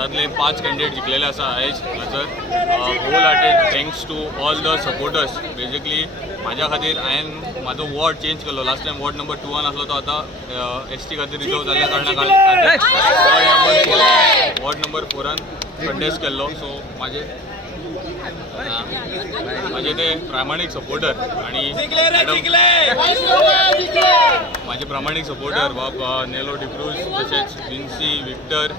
हातातले 5 कॅन्डिडेट जिंकलेले आसा आयज हांगासर. Whole hearted thanks to all the supporters. Basically म्हाज्या खातीर हांवें म्हाजो वॉर्ड चेंज केलो. लास्ट टायम वॉर्ड नंबर 2 आसलो तो आतां ST खातीर रिजर्व जाल्ल्या कारणान वॉर्ड नंबर 4 कंटेस्ट केल्लो. सो माझे ते प्रामाणिक सपोर्टर आणि माझे प्रामाणिक सपोर्टर नेलो डिक्रूज, तसेच विन्सी, विक्टर,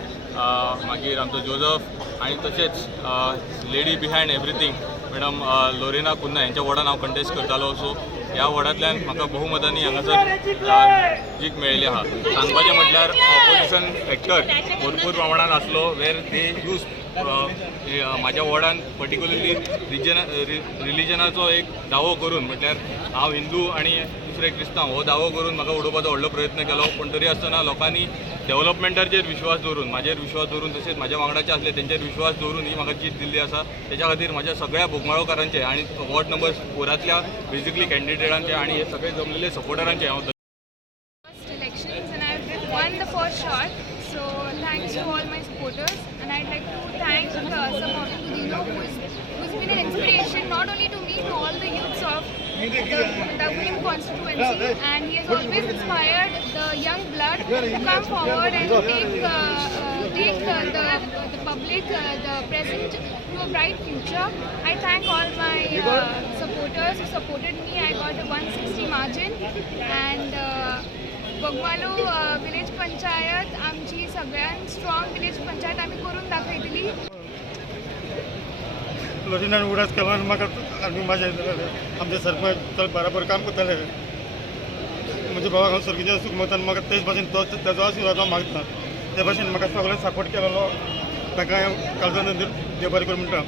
मागीर आमचो जोझफ आणि तसेच lady behind everything madam Lorena कुन्ना यांच्या वॉर्डान हांव कंटेस्ट करतालो. सो ह्या वॉर्डांतल्यान म्हाका बहुमतांनी हांगासर जीख मेळिल्ली आहा. सांगपाचें म्हटल्यार ऑपोजिशन फॅक्टर भरपूर प्रमाणात आसलो वेर दे यूज माझ्या वॉर्डान पर्टिक्युलरली रिलिजनाचो एक दावो करून, म्हटल्यार हांव हिंदू आणि दुसरे क्रिस्तांव हो दावो करून म्हाका उडोवपाचो व्हडलो प्रयत्न केलो. पण तरी आसतना लोकांनी डेव्हलपमेंटाचेर विश्वास दवरून, म्हाजेर विश्वास दवरून, तशेंच म्हाज्या वांगडाचे आसले तेंचेर विश्वास दवरून ही म्हाका जीत दिल्ली आसा. तेच्या खातीर म्हाज्या सगळ्या बोगमाळोकारांचे आणि वॉर्ड नंबर 4तल्या बेजिकली कॅन्डिडेटांचे आणि हे सगळे जमलेले सपोर्टरांचे हांव won the first shot, so thanks to all my supporters, and I'd like to thank Sir Mauvin Godinho, who's been an inspiration not only to me, to all the youths of the Godinho constituency, and he has always inspired the young blood to come forward and take the public, the present to a bright future. I thank all my supporters who supported me. I got a 160 margin, and Bogmalo village panchayat आमची सगळ्यात strong village panchayat आम्ही करून दाखयतली. लोरीनान उडास केलो आनी म्हाका आनी म्हाजे आमचे सरपंच चल बराबर काम करताले. म्हणजे बाबा हांव सर्गीच्या सुख मतान म्हाका तेच भाशेन तेजो आशिर्वाद हांव मागता. ते भाशेन म्हाका सगळें सपोर्ट केलेलो ताका हांव काळजान देव बरें करूं म्हणटा.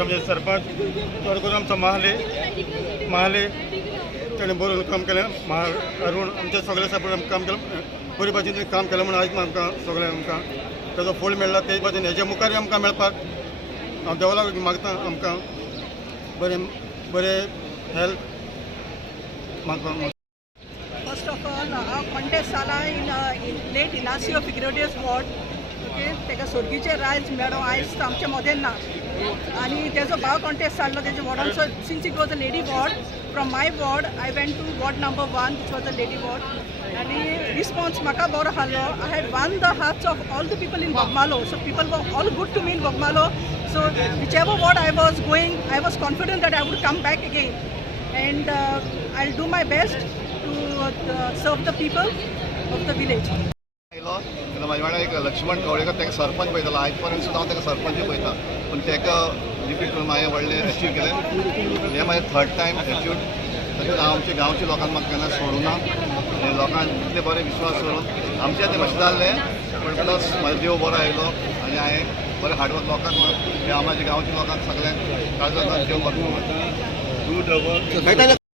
आमचे सरपंच चड करून आमचो महाले ताणें बरोवन काम केलें. अरुण आमचे सगळे सपोर्ट काम केलें, बरे भाशेन काम केलें म्हणून आयज आमकां सगळें आमकां तेजो फळ मेळ्ळा. तेच भाशेन हेजे मुखार आमकां मेळपाक हांव देवाक मागता. आमकां बरें हेल्प मागपाक. फर्स्ट ऑफ ऑल हांव कॉन्टेस्ट जाला इन लेट इनासियो फिग्रेटिव्स वॉर्ड. ओके, ताका सोर्गीचें रायज मेळ्ळो आयज आमचे मदें ना. आणि तेजो भाव कॉन्टेस्ट जाल्लो तेजे वॉर्डान. So since it was a lady ward from my ward I went to ward number 1 which was a lady ward. आणि रिस्पॉन्स म्हाका बरो आहलो. I had won the hearts of all the people in Bogmalo. So people were all good to me in Bogmalo. So whichever ward I was going, I was confident that I would come back again, and I'll do my best to serve the people of the village. म्हाज्या वांगडा एक लक्ष्मण कवळेकर ताका सरपंच पळयतालो. आयज पर्यंत सुद्दां हांव ताका सरपंच पळयता, पूण ताका रिपीट करून हांवें व्हडलें अचीव केलें. हें म्हाजें थर्ड टायम एचीव. तशेंच हांव आमच्या गांवच्या लोकांक म्हाका केन्ना सोडूना. लोकांक इतले बरे विश्वास करून आमचें तें मातशें जाल्लें, पूण प्लस म्हाजो देव बरो आयलो आनी हांवें बरें हार्डवर्क लोकांक हांव म्हाज्या गांवच्या लोकांक सगळ्यांक काळजांत देव बरो